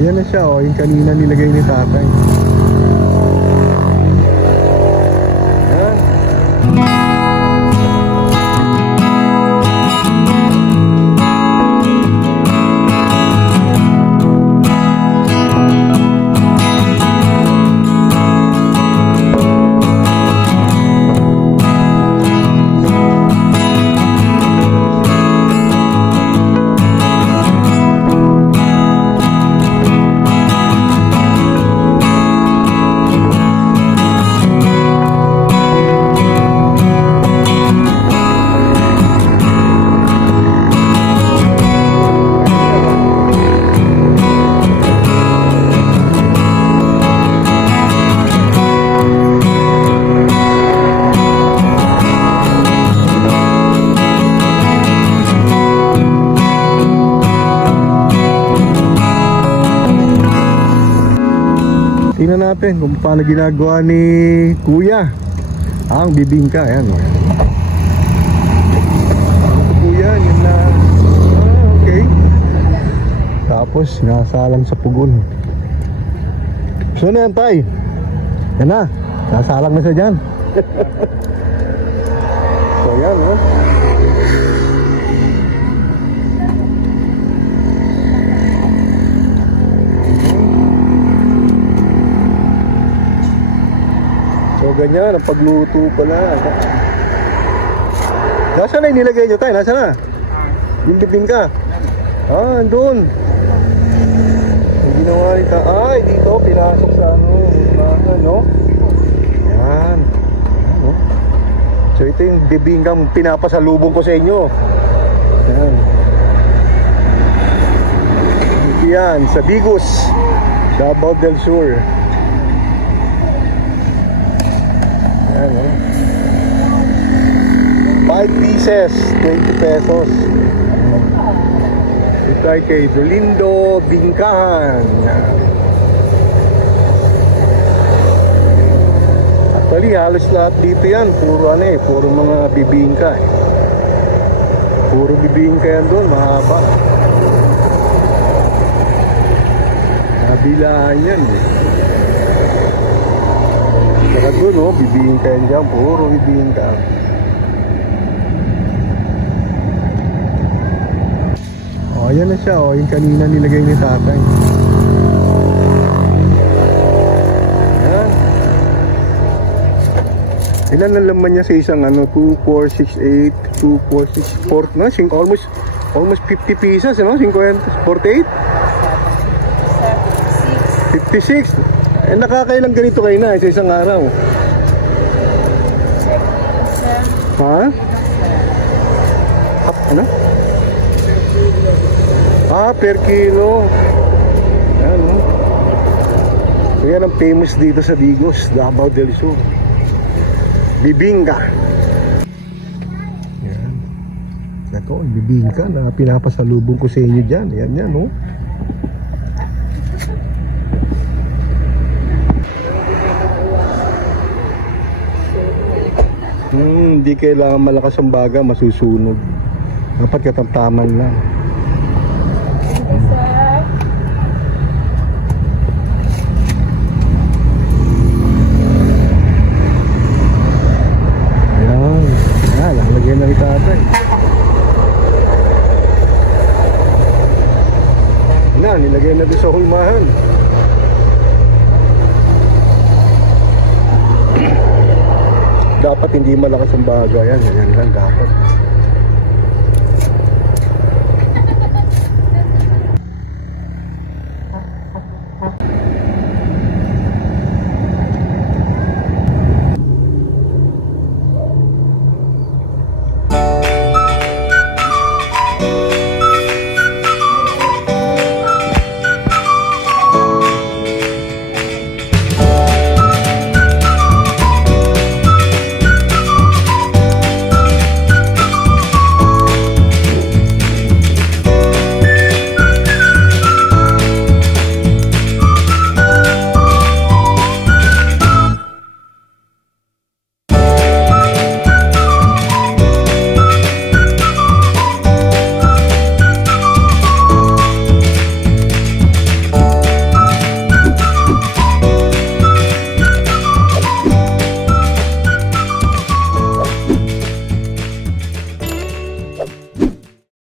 ayan na siya, oh, yung kanina nilagay ni tatay. Tingnan natin kung paano ginagawa ni Kuya ang bibingka. Ayan, Kuya, yun na. Okay. Tapos nasalang sa pugon. So na yan, tay. Yan na, nasalang na siya dyan. So yan, oh. So ganyan, ang pagluto pala. Nasaan na yung nilagay nyo tayo? Nasaan na? Yung bibingka? Ah, andun. Yung ginawa nito. Ay, dito, pinasok sa ano? Yan. So ito yung bibingkang pinapasalubong ko sa inyo. Yan. Yan, sa Bigos, Davao del Sur. Ayan, oh. 5 pieces, 20 pesos. Ito ay kay Dolindo Bingkahan. Actually, halos lahat dito yan. Puro ano eh, puro mga bibingka eh. Puro bibingka yan doon, mahaba. Nabilaan yan eh. Saka doon, oh, bibingka yan dyan. Puro bibingka. Oh, ayan na siya, oh. Yung kanina nilagay ni tatay. Ayan. Ilan ang laman niya sa isang ano? 2, 4, 6, 8, 2, 4, 6, 4, no? Almost 50 pieces, no? 50, 48? 56. Eh, nakakailang ganito kayo na sa isang araw? Ha? Ano? Ah, per kilo. Yan, no? So yan ang famous dito sa Bigos, Davao del Sur. Bibingka. Yan. Ito, bibingka na pinapasalubong ko sa inyo dyan. Yan yan, no? Hindi kailangan malakas ang baga, masusunog. Dapat katamtaman lang. Ayan. Ayan, lalagyan na ni tatay. Ayan, nilagyan na doon sa hulmahan. Dapat hindi malakas ang baga yan. Yan lang dapat.